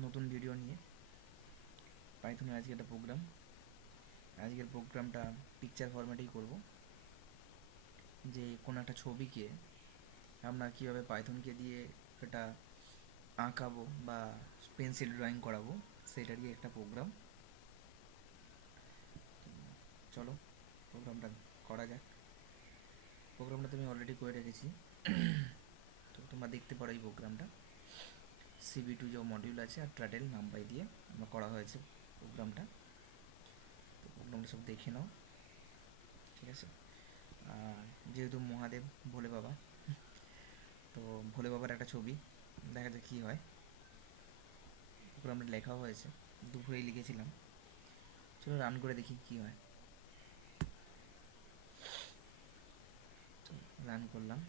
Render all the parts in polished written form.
নতুন ভিডিও নিয়ে পাইথনের আজকে একটা প্রোগ্রাম। আজকের প্রোগ্রামটা পিকচার ফরম্যাটেই করব, যে কোনো একটা ছবিকে আমরা কীভাবে পাইথনকে দিয়ে এটা আঁকাবো বা পেন্সিল ড্রয়িং করাবো, সেটারই একটা প্রোগ্রাম। চলো প্রোগ্রামটা করা যাক। প্রোগ্রামটা তুমি অলরেডি করে রেখেছি, তো তোমরা দেখতে পারো এই প্রোগ্রামটা CV2 যে মডিউল আছে আর ট্রাটেল নাম্পাই দিয়ে আমরা করা হয়েছে প্রোগ্রামটা। তো প্রোগ্রামটা সব দেখে নাও, ঠিক আছে। আর যেহেতু মহাদেব ভোলে বাবা, তো ভোলে বাবার একটা ছবি, দেখা যাক কী হয়। প্রোগ্রামটা লেখাও হয়েছে, দুপুরেই লিখেছিলাম। চলো রান করে দেখি কী হয়। তো রান করলাম,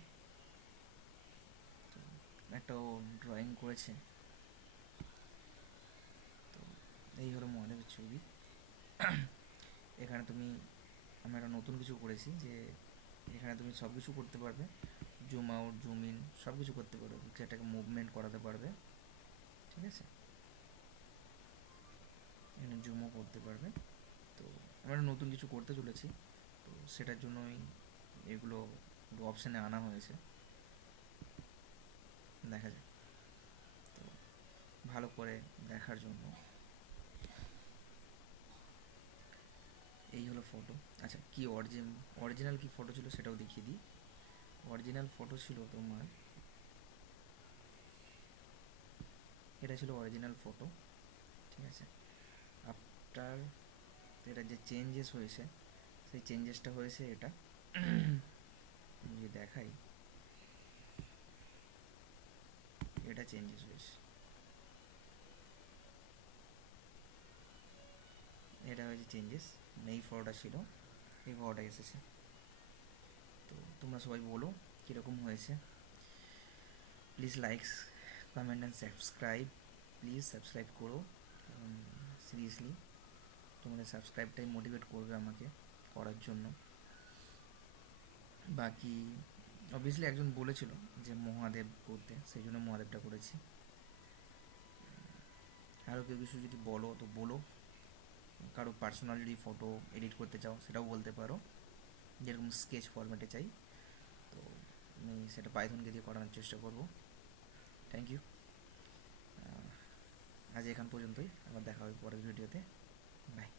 তো একটা ও ড্রয়িং করেছে। তো এই হলো মহাদেবের ছবি। এখানে তুমি, আমি একটা নতুন কিছু করেছি যে এখানে তুমি সব কিছু করতে পারবে, জুম আউট জুম ইন সব কিছু করতে পারবে, সেটাকে মুভমেন্ট করাতে পারবে, ঠিক আছে। এখানে জুমও করতে পারবে। তো আমরা নতুন কিছু করতে চলেছি, তো সেটার জন্যই এগুলো অপশানে আনা হয়েছে। দেখা যাক, তো ভালো করে দেখার জন্য এই হলো ফটো। আচ্ছা, কি অরিজিনাল কি ফটো ছিল সেটাও দেখিয়ে দিই। অরিজিনাল ফটো ছিল তোমার, এটা ছিল অরিজিনাল ফটো, ঠিক আছে। আফটার এটা যে চেঞ্জেস হয়েছে, সেই চেঞ্জেসটা হয়েছে এটা। যদি দেখাই, এটা চেঞ্জেস হয়েছে, এটা হয়েছে চেঞ্জেস। এই ফটোটা ছিল, এই ফটোটা এসেছে। তো তোমরা সবাই বলো কীরকম হয়েছে। Please likes, comment and subscribe. Please subscribe করো, কারণ সিরিয়াসলি তোমাদের সাবস্ক্রাইবটাই মোটিভেট করবে আমাকে করার জন্য। বাকি অবভিয়াসলি একজন বলেছিল যে মহাদেব করতে, সেই জন্য মহাদেবটা করেছি। আরও কেউ কিছু যদি বলো তো বলো, কারো পার্সোনাল যদি ফটো এডিট করতে চাও সেটাও বলতে পারো, যেরকম স্কেচ ফরম্যাটে চাই, তো আমি সেটা পাইথনকে দিয়ে করানোর চেষ্টা করব। Thank you. আজ এখান পর্যন্তই, আবার দেখা হবে পরের ভিডিওতে। বাই।